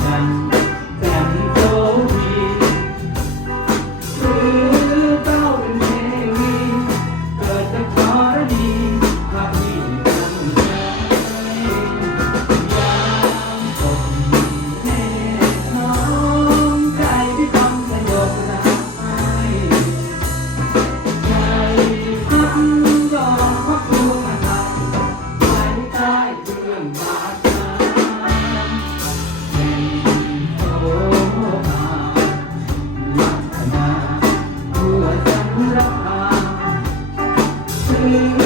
and yeah. done. thank you